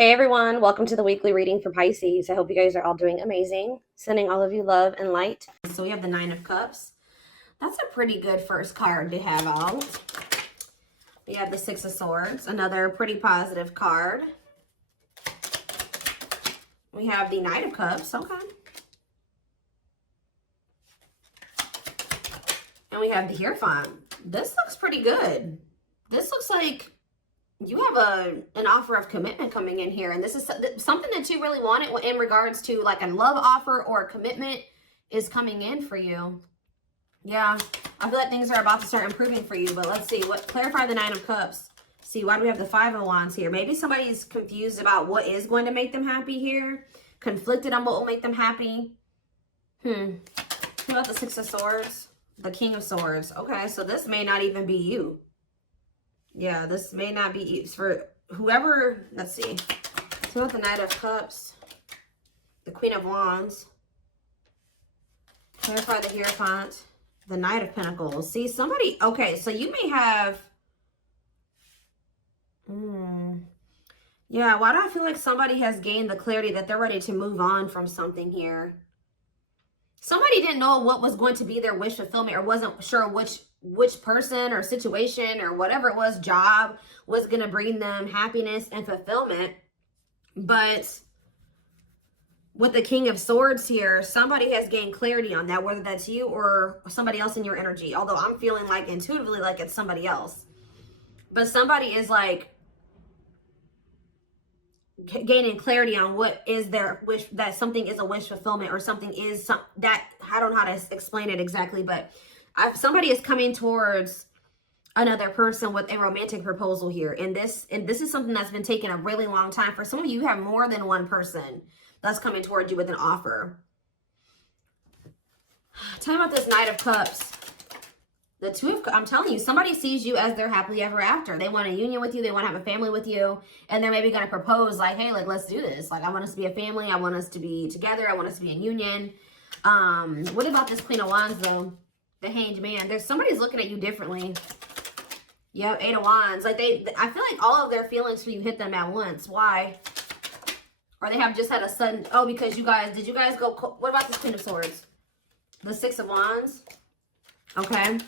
Hey everyone, welcome to the weekly reading for Pisces. I hope you guys are all doing amazing. Sending all of you love and light. So we have the Nine of Cups. That's a pretty good first card to have out. We have the Six of Swords, another pretty positive card. We have the Knight of Cups, okay. And we have the Hierophant. This looks pretty good. This looks like you have an offer of commitment coming in here, and this is something that you really wanted in regards to like a love offer or a commitment is coming in for you. Yeah, I feel like things are about to start improving for you, but let's see. Clarify the Nine of Cups. See, why do we have the Five of Wands here? Maybe somebody's confused about what is going to make them happy here, conflicted on what will make them happy. What about the Six of Swords? The King of Swords. Okay, so this may not even be you. Yeah, this may not be you. For whoever, let's see. So about the Knight of Cups, the Queen of Wands, clarify the Hierophant, the Knight of Pentacles. See, somebody, okay, so you may have, yeah, why do I feel like somebody has gained the clarity that they're ready to move on from something here? Somebody didn't know what was going to be their wish fulfillment, or wasn't sure which person or situation or whatever it was, job, was going to bring them happiness and fulfillment. But with the King of Swords here, somebody has gained clarity on that, whether that's you or somebody else in your energy. Although I'm feeling like intuitively like it's somebody else. But somebody is like gaining clarity on what is their wish, that something is a wish fulfillment, or something is that, I don't know how to explain it exactly, but somebody is coming towards another person with a romantic proposal here. And this is something that's been taking a really long time. For some of you, you have more than one person that's coming towards you with an offer. Tell me about this Knight of Cups. The Two of, I'm telling you, somebody sees you as their happily ever after. They want a union with you. They want to have a family with you. And they're maybe going to propose like, hey, like, let's do this. Like, I want us to be a family. I want us to be together. I want us to be in union. What about this Queen of Wands, though? The Hanged Man. There's somebody's looking at you differently. Yep, Eight of Wands. Like, I feel like all of their feelings for you hit them at once. Why? Or they have just had a sudden, oh, because did you guys go, what about this Queen of Swords? The Six of Wands. Okay.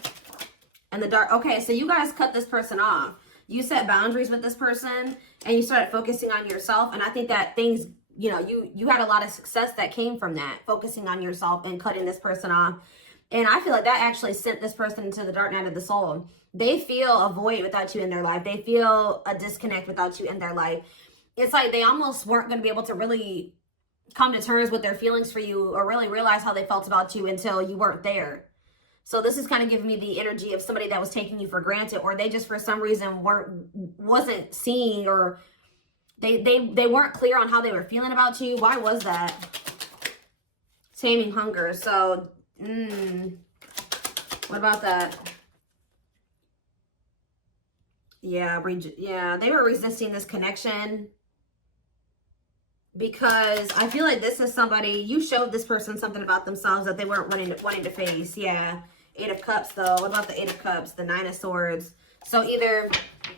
And the Dark, okay, so you guys cut this person off. You set boundaries with this person, and you started focusing on yourself. And I think that things, you know, you had a lot of success that came from that, focusing on yourself and cutting this person off. And I feel like that actually sent this person into the dark night of the soul. They feel a void without you in their life. They feel a disconnect without you in their life. It's like they almost weren't going to be able to really come to terms with their feelings for you, or really realize how they felt about you until you weren't there. So this is kind of giving me the energy of somebody that was taking you for granted, or they just for some reason wasn't seeing, or they weren't clear on how they were feeling about you. Why was that? Taming hunger. So, what about that? Yeah, they were resisting this connection because I feel like this is somebody, you showed this person something about themselves that they weren't wanting to face. Yeah. Eight of Cups, though. What about the Eight of Cups? The Nine of Swords. So either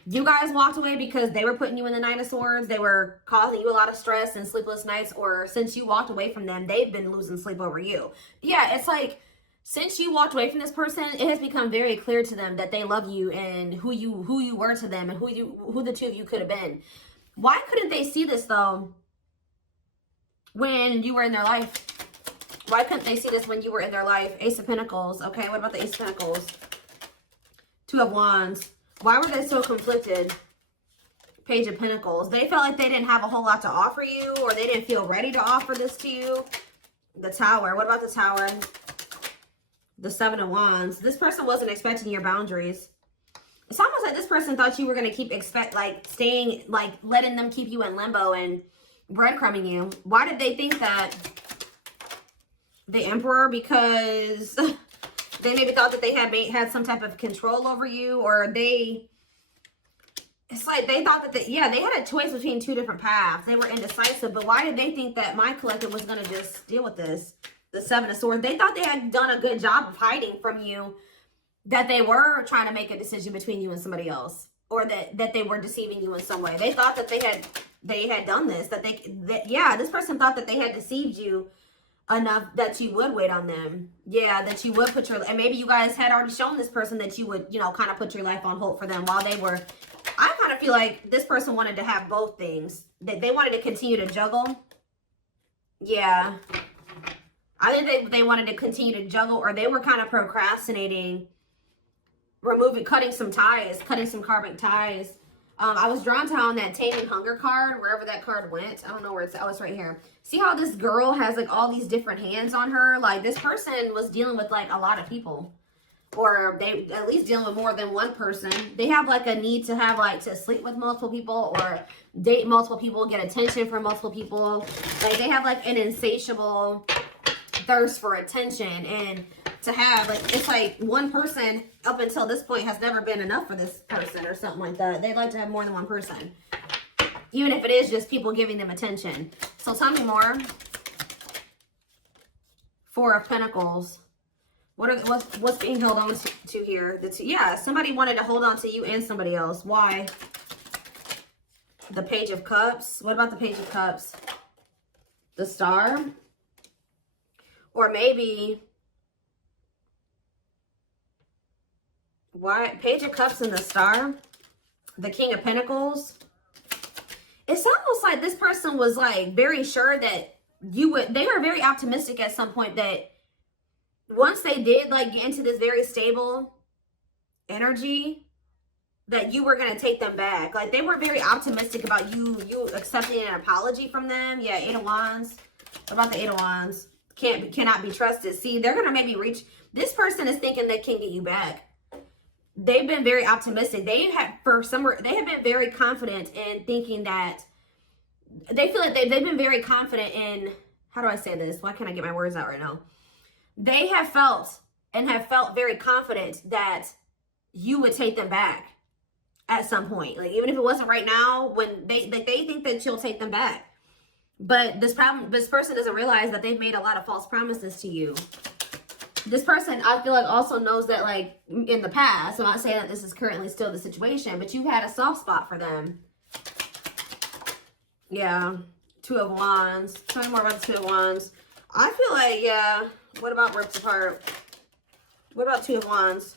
you guys walked away because they were putting you in the Nine of Swords, they were causing you a lot of stress and sleepless nights, or since you walked away from them, they've been losing sleep over you. Yeah, it's like, since you walked away from this person, it has become very clear to them that they love you and who you were to them, and who the two of you could have been. Why couldn't they see this, though, when you were in their life? Why couldn't they see this when you were in their life? Ace of Pentacles. Okay, what about the Ace of Pentacles? Two of Wands. Why were they so conflicted? Page of Pentacles. They felt like they didn't have a whole lot to offer you, or they didn't feel ready to offer this to you. The Tower. What about the Tower? The Seven of Wands. This person wasn't expecting your boundaries. It's almost like this person thought you were going to keep staying, like letting them keep you in limbo and breadcrumbing you. Why did they think that? The Emperor, because they maybe thought that they had some type of control over you, or it's like they thought that they had a choice between two different paths. They were indecisive, but why did they think that my collective was going to just deal with this? The Seven of Swords. They thought they had done a good job of hiding from you that they were trying to make a decision between you and somebody else, or that they were deceiving you in some way. They thought that they had done this, yeah, this person thought that they had deceived you enough that you would wait on them. Yeah, that you would put your, and maybe you guys had already shown this person that you would, you know, kind of put your life on hold for them while they were, I kind of feel like this person wanted to have both things. They wanted to continue to juggle. Yeah. I think they wanted to continue to juggle, or they were kind of procrastinating, cutting some ties, cutting some karmic ties. I was drawn to on that Taming Hunger card, wherever that card went. I don't know where it's, oh, it's right here. See how this girl has like all these different hands on her? Like this person was dealing with like a lot of people, or they at least dealing with more than one person. They have like a need to have like to sleep with multiple people or date multiple people, get attention from multiple people. Like they have like an insatiable thirst for attention, and to have like, it's like one person up until this point has never been enough for this person or something like that. They'd like to have more than one person, even if it is just people giving them attention. So tell me more. Four of Pentacles. What's being held on to here? Yeah, somebody wanted to hold on to you and somebody else. Why? The Page of Cups. What about the Page of Cups? The Star. Or maybe, why? Page of Cups and the Star. The King of Pentacles. It's almost like this person was like very sure that you would, they were very optimistic at some point that once they did like get into this very stable energy, that you were going to take them back. Like they were very optimistic about you accepting an apology from them. Yeah, Eight of Wands. What about the Eight of Wands? Cannot be trusted. See, they're going to maybe reach, this person is thinking they can get you back. They've been very optimistic. They have been very confident in thinking that, they feel like they've been very confident in, how do I say this? Why can't I get my words out right now? They have felt very confident that you would take them back at some point. Like even if it wasn't right now, when they think that you'll take them back. But this person doesn't realize that they've made a lot of false promises to you. This person, I feel like, also knows that, like, in the past, I'm not saying that this is currently still the situation, but you've had a soft spot for them. Yeah. Two of Wands. Tell me more about the Two of Wands. I feel like, yeah. What about ripped apart? What about Two of Wands?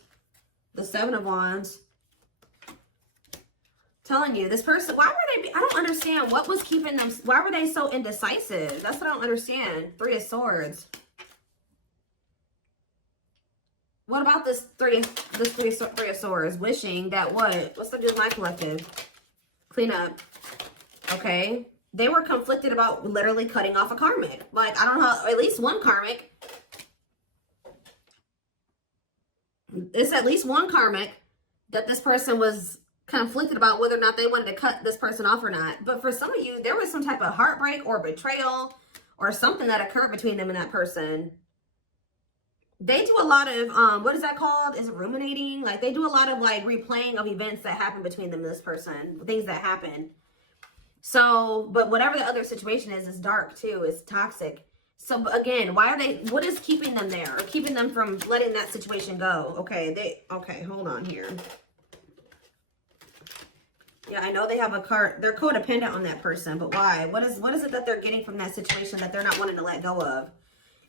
The Seven of Wands. Telling you, this person, why were they, I don't understand what was keeping them, why were they so indecisive? That's what I don't understand. Three of Swords. What about this three of Swords? Wishing that what? What's the deal with my collective? Clean up. Okay. They were conflicted about literally cutting off a karmic. Like, I don't know, at least one karmic. It's at least one karmic that this person was conflicted about whether or not they wanted to cut this person off or not. But for some of you, there was some type of heartbreak or betrayal or something that occurred between them and that person. They do a lot of, what is that called? Is it ruminating? Like, they do a lot of, like, replaying of events that happen between them and this person. Things that happen. So, but whatever the other situation is dark, too. It's toxic. So, again, why are they, what is keeping them there? Or keeping them from letting that situation go? Okay, okay, hold on here. Yeah, I know they have a card. They're codependent on that person, but why? What is it that they're getting from that situation that they're not wanting to let go of?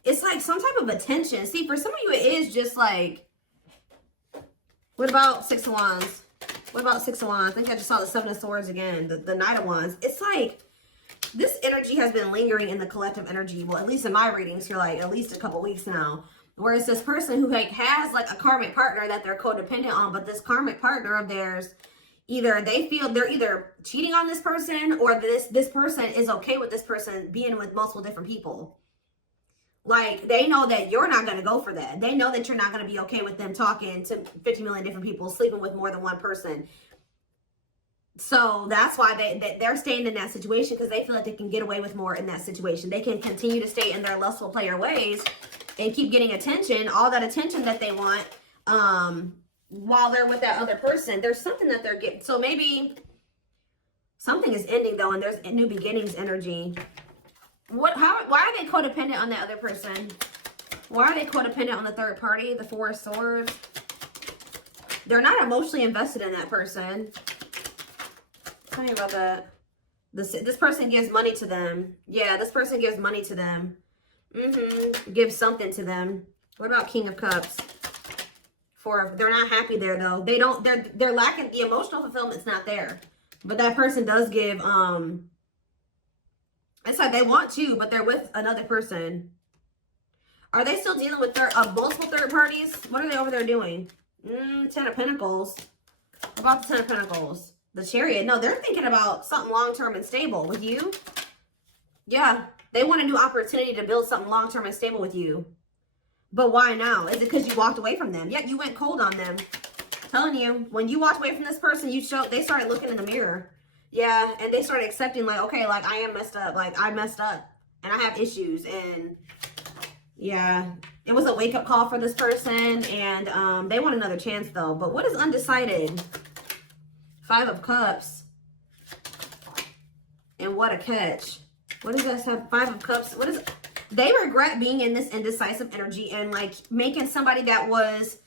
It's like some type of attention. See, for some of you, it is just like, what about Six of Wands? What about Six of Wands? I think I just saw the Seven of Swords again, the Knight of Wands. It's like, this energy has been lingering in the collective energy. Well, at least in my readings for like at least a couple weeks now. Whereas this person who like has like a karmic partner that they're codependent on, but this karmic partner of theirs, either they feel they're either cheating on this person or this person is okay with this person being with multiple different people. Like, they know that you're not going to go for that. They know that you're not going to be okay with them talking to 50 million different people, sleeping with more than one person. So that's why they're staying in that situation, because they feel like they can get away with more in that situation. They can continue to stay in their lustful player ways and keep getting attention, all that attention that they want, while they're with that other person. There's something that they're getting. So maybe something is ending, though, and there's a new beginnings energy. Why are they codependent on that other person? Why are they codependent on the third party, the Four of Swords? They're not emotionally invested in that person. Tell me about that. This person gives money to them. Yeah, this person gives money to them. Gives something to them. What about King of Cups? They're not happy there though. They're lacking the emotional fulfillment's not there. But that person does give it's like they want to, but they're with another person. Are they still dealing with multiple third parties? What are they over there doing? 10 of Pentacles. What about the 10 of Pentacles? The Chariot. No, they're thinking about something long-term and stable with you. Yeah, they want a new opportunity to build something long-term and stable with you. But why now? Is it because you walked away from them? Yeah, you went cold on them. I'm telling you, when you walked away from this person, they started looking in the mirror. Yeah, and they started accepting like, okay, like I am messed up. Like I messed up and I have issues. And yeah, it was a wake-up call for this person. And they want another chance though. But what is undecided? 5 of Cups. And what a catch. What does that have? 5 of Cups. What is... They regret being in this indecisive energy and like making somebody that was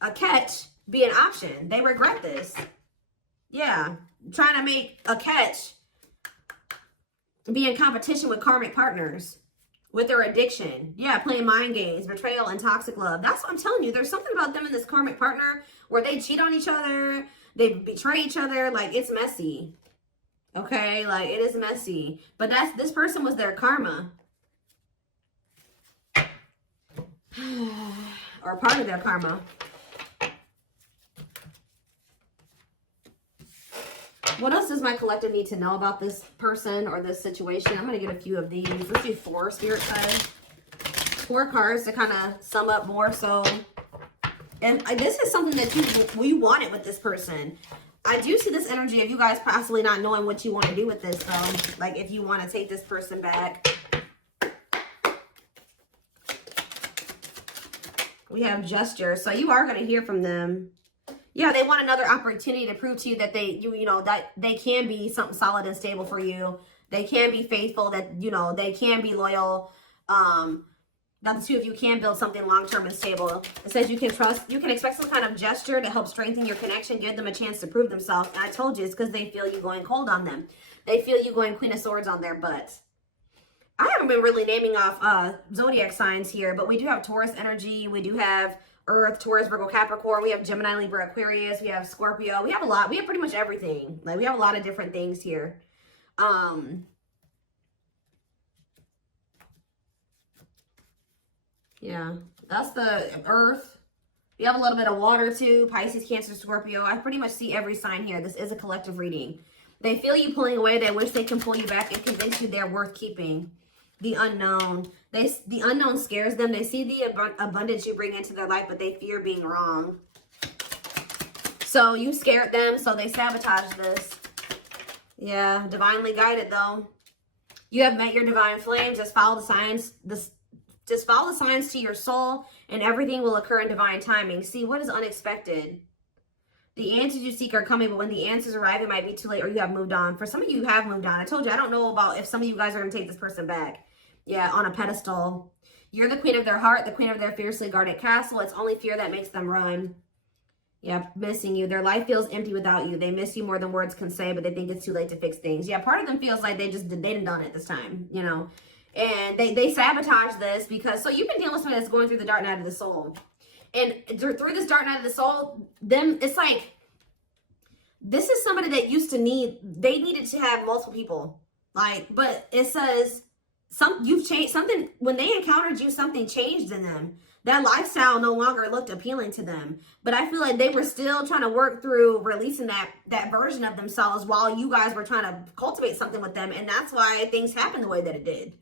a catch be an option. They regret this. Yeah. Trying to make a catch be in competition with karmic partners. With their addiction. Yeah, playing mind games, betrayal, and toxic love. That's what I'm telling you. There's something about them and this karmic partner where they cheat on each other. They betray each other. Like, it's messy. Okay? Like, it is messy. But this person was their karma. Or part of their karma. What else does my collective need to know about this person or this situation? I'm going to get a few of these. Let's do 4 spirit guides. 4 cards to kind of sum up more so. And this is something that you wanted with this person. I do see this energy of you guys possibly not knowing what you want to do with this though. Like if you want to take this person back. We have gesture. So you are going to hear from them. Yeah, they want another opportunity to prove to you that that they can be something solid and stable for you. They can be faithful, that, they can be loyal. That the two of you can build something long-term and stable. It says you can expect some kind of gesture to help strengthen your connection, give them a chance to prove themselves. And I told you, it's because they feel you going cold on them. They feel you going Queen of Swords on their butt. I haven't been really naming off zodiac signs here, but we do have Taurus energy. We do have Earth, Taurus, Virgo, Capricorn. We have Gemini, Libra, Aquarius. We have Scorpio. We have a lot. We have pretty much everything. Like, we have a lot of different things here. Yeah, that's the Earth. We have a little bit of water too. Pisces, Cancer, Scorpio. I pretty much see every sign here. This is a collective reading. They feel you pulling away. They wish they can pull you back and convince you they're worth keeping. The unknown. The unknown scares them. They see the abundance you bring into their life, but they fear being wrong. So you scared them, so they sabotage this. Yeah, divinely guided though. You have met your divine flame. Just follow the signs. Just follow the signs to your soul, and everything will occur in divine timing. See, what is unexpected? The answers you seek are coming, but when the answers arrive, it might be too late or you have moved on. For some of you, you have moved on. I told you, I don't know about if some of you guys are going to take this person back. Yeah, on a pedestal. You're the queen of their heart, the queen of their fiercely guarded castle. It's only fear that makes them run. Yeah, missing you. Their life feels empty without you. They miss you more than words can say, but they think it's too late to fix things. Yeah, part of them feels like they didn't done it this time, And they sabotage this because, so you've been dealing with somebody that's going through the dark night of the soul. And through this dark night of the soul, it's like, this is somebody that they needed to have multiple people. Like, but it says, you've changed something. When they encountered you, something changed in them. That lifestyle no longer looked appealing to them. But I feel like they were still trying to work through releasing that version of themselves while you guys were trying to cultivate something with them. And that's why things happened the way that it did.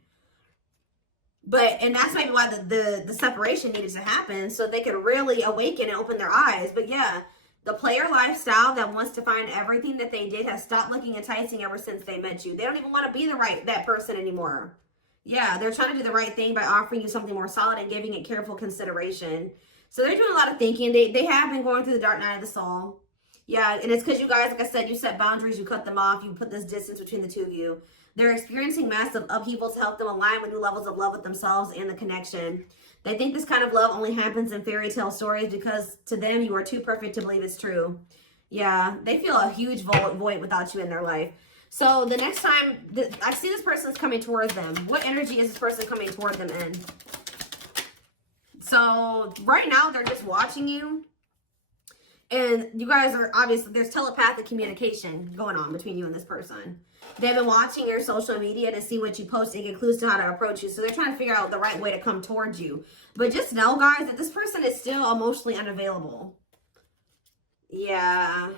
And that's maybe why the separation needed to happen, so they could really awaken and open their eyes. But yeah, the player lifestyle that wants to find everything that they did has stopped looking enticing ever since they met you. They don't even want to be that person anymore. Yeah, they're trying to do the right thing by offering you something more solid and giving it careful consideration. So they're doing a lot of thinking. They have been going through the dark night of the soul. Yeah, and it's because you guys, like I said, you set boundaries, you cut them off, you put this distance between the two of you. They're experiencing massive upheaval to help them align with new levels of love with themselves and the connection. They think this kind of love only happens in fairy tale stories because to them, you are too perfect to believe it's true. Yeah, they feel a huge void without you in their life. So the next time I see this person's coming towards them, what energy is this person coming toward them in? So right now they're just watching you. And you guys are obviously, there's telepathic communication going on between you and this person. They've been watching your social media to see what you post and get clues to how to approach you. So they're trying to figure out the right way to come towards you. But just know, guys, that this person is still emotionally unavailable. Yeah.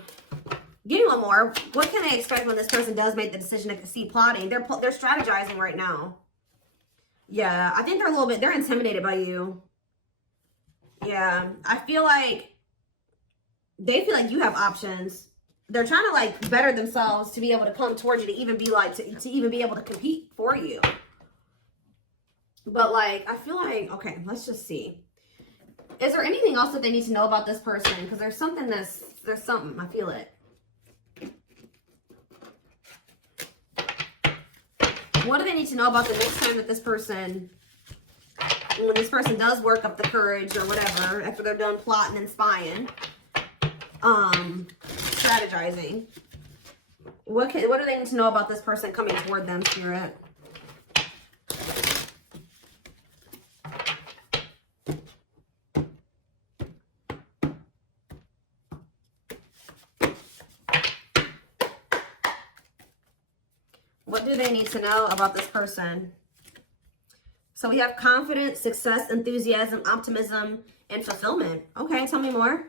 Give me one more. What can I expect when this person does make the decision to see plotting? They're strategizing right now. Yeah, I think they're intimidated by you. Yeah, I feel like they feel like you have options. They're trying to like better themselves to be able to come towards you, to even be like, to even be able to compete for you. But like, I feel like, okay, let's just see. Is there anything else that they need to know about this person? Because there's something, I feel it. What do they need to know about the next time that this person, when this person does work up the courage or whatever, after they're done plotting and spying, strategizing? What do they need to know about this person coming toward them, Spirit? What do they need to know about this person? So we have confidence, success, enthusiasm, optimism, and fulfillment. Okay, tell me more.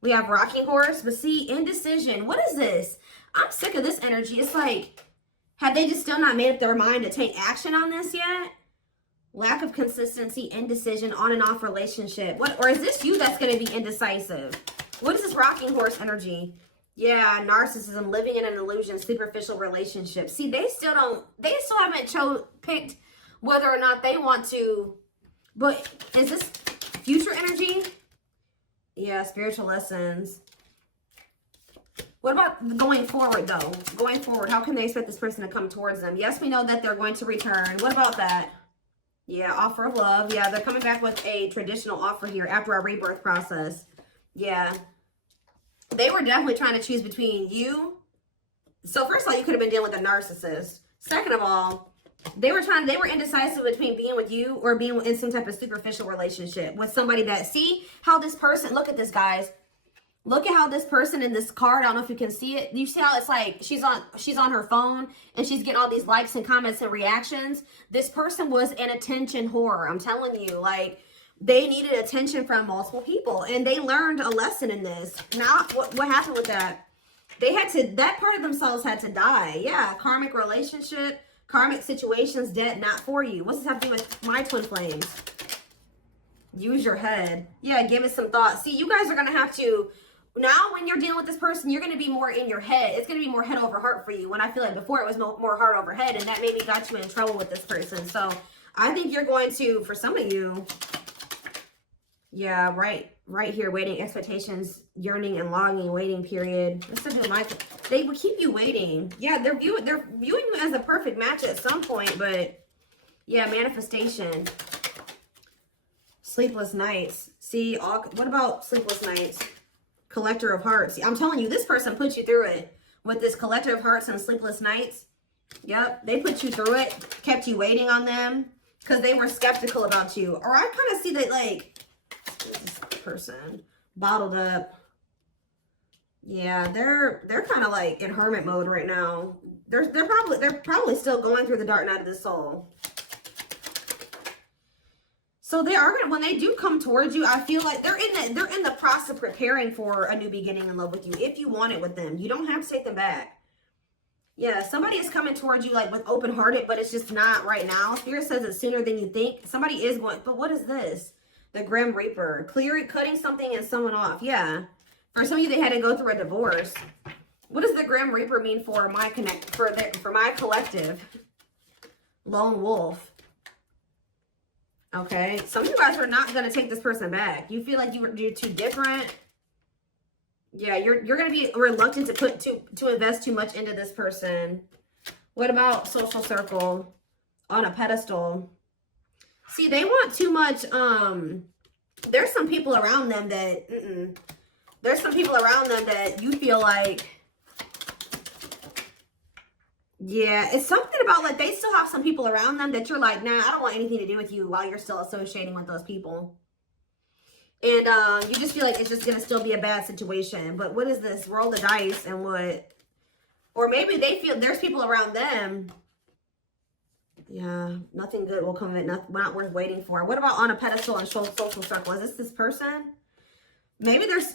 We have rocking horse, but see, indecision. What is this? I'm sick of this energy. It's like, have they just still not made up their mind to take action on this yet? Lack of consistency, indecision, on and off relationship. Or is this you that's going to be indecisive? What is this rocking horse energy? Yeah, narcissism, living in an illusion, superficial relationship. See, they still haven't picked whether or not they want to. But is this future energy? Yeah, spiritual lessons. What about going forward, though? Going forward, how can they expect this person to come towards them? Yes, we know that they're going to return. What about that? Yeah, offer of love. Yeah, they're coming back with a traditional offer here after our rebirth process. Yeah. They were definitely trying to choose between you. So first of all, you could have been dealing with a narcissist. Second of all, they were indecisive between being with you or being in some type of superficial relationship with somebody that, see how this person, look at this, guys. Look at how this person in this card, I don't know if you can see it. You see how it's like she's on her phone and she's getting all these likes and comments and reactions. This person was an attention whore. I'm telling you, like, they needed attention from multiple people, and they learned a lesson in this. Now, what happened with that? That part of themselves had to die. Yeah, karmic relationship, karmic situations, dead, not for you. What's this have to do with my twin flames? Use your head. Yeah, give it some thought. See, you guys are going to have to, now when you're dealing with this person, you're going to be more in your head. It's going to be more head over heart for you. When I feel like before it was more heart over head, and that maybe got you in trouble with this person. So I think you're going to, for some of you, yeah, right here, waiting, expectations, yearning and longing, waiting period. Let's do they will keep you waiting. Yeah, they're viewing you as a perfect match at some point, but yeah, manifestation. Sleepless nights. See, what about sleepless nights? Collector of hearts. See, I'm telling you, this person put you through it with this collector of hearts and sleepless nights. Yep, they put you through it, kept you waiting on them because they were skeptical about you. Or I kind of see that, like, this person bottled up. Yeah, they're kind of like in hermit mode right now. They're probably still going through the dark night of the soul. So they are gonna, when they do come towards you, I feel like they're in the process of preparing for a new beginning in love with you. If you want it with them, you don't have to take them back. Yeah, somebody is coming towards you like with open hearted, but it's just not right now. Spirit says it's sooner than you think. Somebody is going, but what is this? The Grim Reaper, cutting something and someone off. Yeah, for some of you, they had to go through a divorce. What does the Grim Reaper mean for my for my collective? Lone Wolf. Okay, some of you guys are not going to take this person back. You feel like you're too different. Yeah, you're going to be reluctant to invest too much into this person. What about social circle? On a pedestal. See, they want too much. There's some people around them that There's some people around them that you feel like, yeah, it's something about like they still have some people around them that you're like, nah, I don't want anything to do with you while you're still associating with those people. And you just feel like it's just going to still be a bad situation. But what is this? Roll the dice and what? Or maybe they feel there's people around them. Yeah, nothing good will come of it. Not worth waiting for. What about on a pedestal and social circle? Is this person? Maybe there's...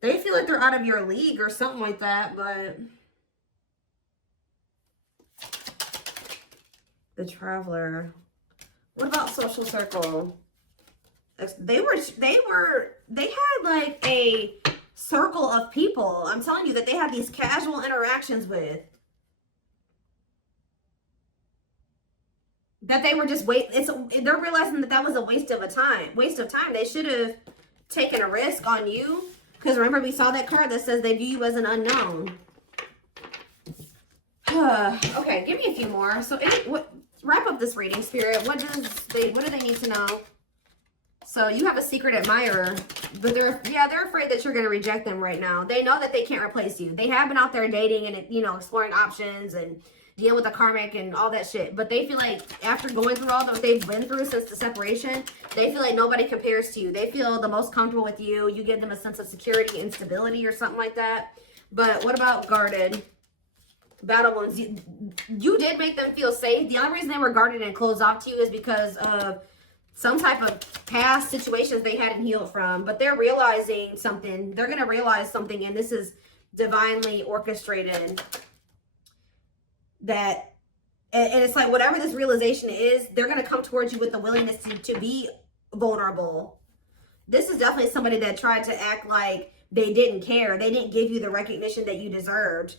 they feel like they're out of your league or something like that, but... The Traveler. What about social circle? They had like a circle of people. I'm telling you that they had these casual interactions with. That they were just they're realizing that that was a waste of time. They should have taken a risk on you. Because remember, we saw that card that says they view you as an unknown. Okay, give me a few more. So wrap up this reading, Spirit. What do they need to know? So you have a secret admirer, but they're afraid that you're going to reject them right now. They know that they can't replace you. They have been out there dating and, you know, exploring options and dealing with the karmic and all that shit. But they feel like after going through all that they've been through since the separation, they feel like nobody compares to you. They feel the most comfortable with you. You give them a sense of security and stability or something like that. But what about guarded? Battle wounds. You did make them feel safe. The only reason they were guarded and closed off to you is because of some type of past situations they hadn't healed from. But they're realizing something. They're going to realize something, and this is divinely orchestrated. And it's like whatever this realization is, they're going to come towards you with the willingness to be vulnerable. This is definitely somebody that tried to act like they didn't care. They didn't give you the recognition that you deserved.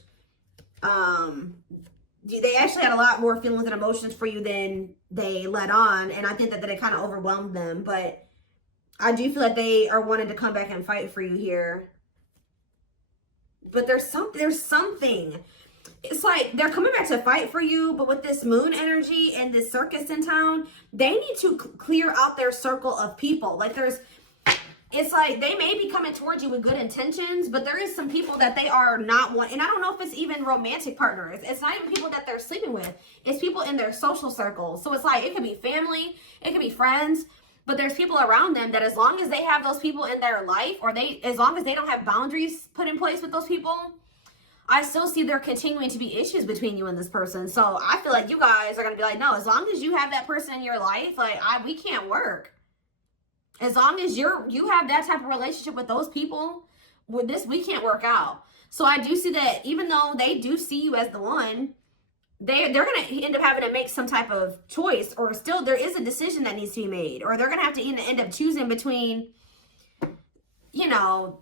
They actually had a lot more feelings and emotions for you than they let on, and I think that it kind of overwhelmed them. But I do feel like they are wanting to come back and fight for you here. But there's something. It's like they're coming back to fight for you, but with this moon energy and this circus in town, they need to clear out their circle of people. Like it's like they may be coming towards you with good intentions, but there is some people that they are not want. And I don't know if it's even romantic partners. It's not even people that they're sleeping with. It's people in their social circles. So it's like, it could be family, it could be friends, but there's people around them that as long as they have those people in their life, or as long as they don't have boundaries put in place with those people, I still see there continuing to be issues between you and this person. So I feel like you guys are going to be like, no, as long as you have that person in your life, like we can't work. As long as you have that type of relationship with those people, with this, we can't work out. So I do see that even though they do see you as the one, they're going to end up having to make some type of choice, or still there is a decision that needs to be made, or they're going to have to end up choosing between, you know,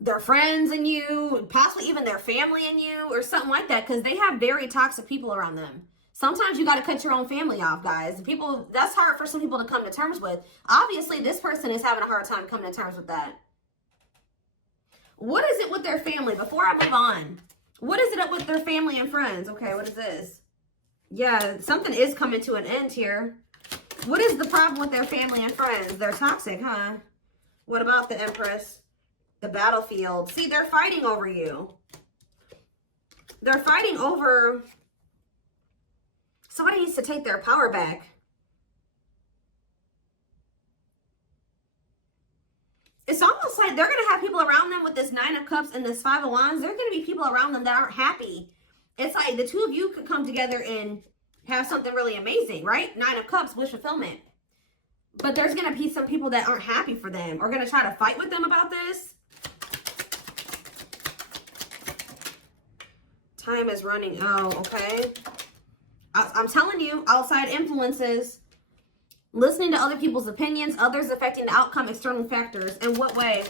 their friends and you, possibly even their family and you, or something like that, because they have very toxic people around them. Sometimes you got to cut your own family off, guys. That's hard for some people to come to terms with. Obviously, this person is having a hard time coming to terms with that. What is it with their family? Before I move on, what is it up with their family and friends? Okay, what is this? Yeah, something is coming to an end here. What is the problem with their family and friends? They're toxic, huh? What about the Empress? The battlefield. See, they're fighting over you. They're fighting over... Somebody needs to take their power back. It's almost like they're going to have people around them with this 9 of Cups and this 5 of Wands. There are going to be people around them that aren't happy. It's like the two of you could come together and have something really amazing, right? 9 of Cups, wish fulfillment. But there's going to be some people that aren't happy for them, or going to try to fight with them about this. Time is running out, okay? I'm telling you, outside influences, listening to other people's opinions, others affecting the outcome, external factors. In what way?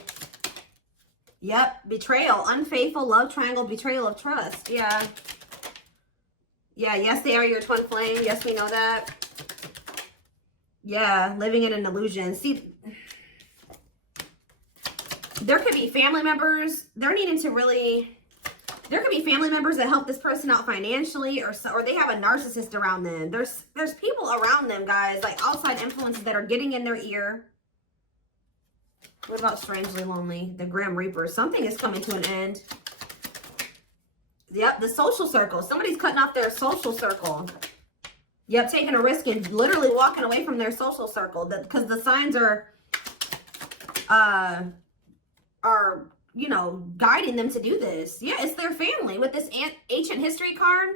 Yep, betrayal, unfaithful, love triangle, betrayal of trust. Yeah. Yeah, yes, they are your twin flame. Yes, we know that. Yeah, living in an illusion. See, there could be family members. They're needing to really... There could be family members that help this person out financially, or they have a narcissist around them. There's people around them, guys, like outside influences that are getting in their ear. What about strangely lonely? The Grim Reaper. Something is coming to an end. Yep, the social circle. Somebody's cutting off their social circle. Yep, taking a risk and literally walking away from their social circle. Because the signs are, you know, guiding them to do this. Yeah, it's their family with this ancient history card.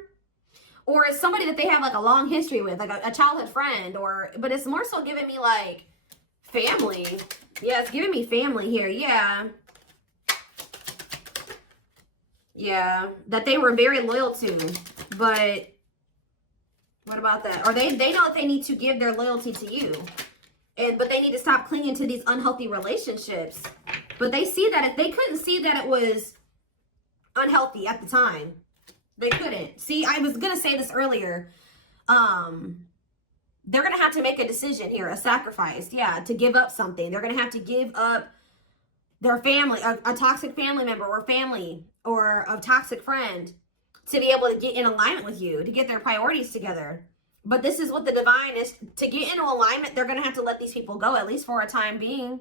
Or it's somebody that they have like a long history with, like a childhood friend. But it's more so giving me like family. Yeah, it's giving me family here. Yeah. Yeah, that they were very loyal to. But what about that? Or they know that they need to give their loyalty to you. But they need to stop clinging to these unhealthy relationships. But they see that they couldn't see that it was unhealthy at the time. They couldn't. See, I was going to say this earlier. They're going to have to make a decision here, a sacrifice. Yeah, to give up something. They're going to have to give up their family, a toxic family member or family or a toxic friend to be able to get in alignment with you, to get their priorities together. But this is what the divine is. To get into alignment, they're going to have to let these people go, at least for a time being,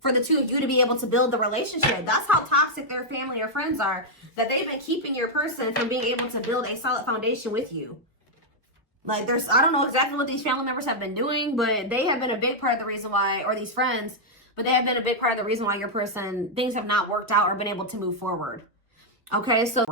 for the two of you to be able to build the relationship. That's how toxic their family or friends are, that they've been keeping your person from being able to build a solid foundation with you. Like, I don't know exactly what these family members have been doing, but they have been a big part of the reason why, or these friends, but they have been a big part of the reason why your person, things have not worked out or been able to move forward. Okay, so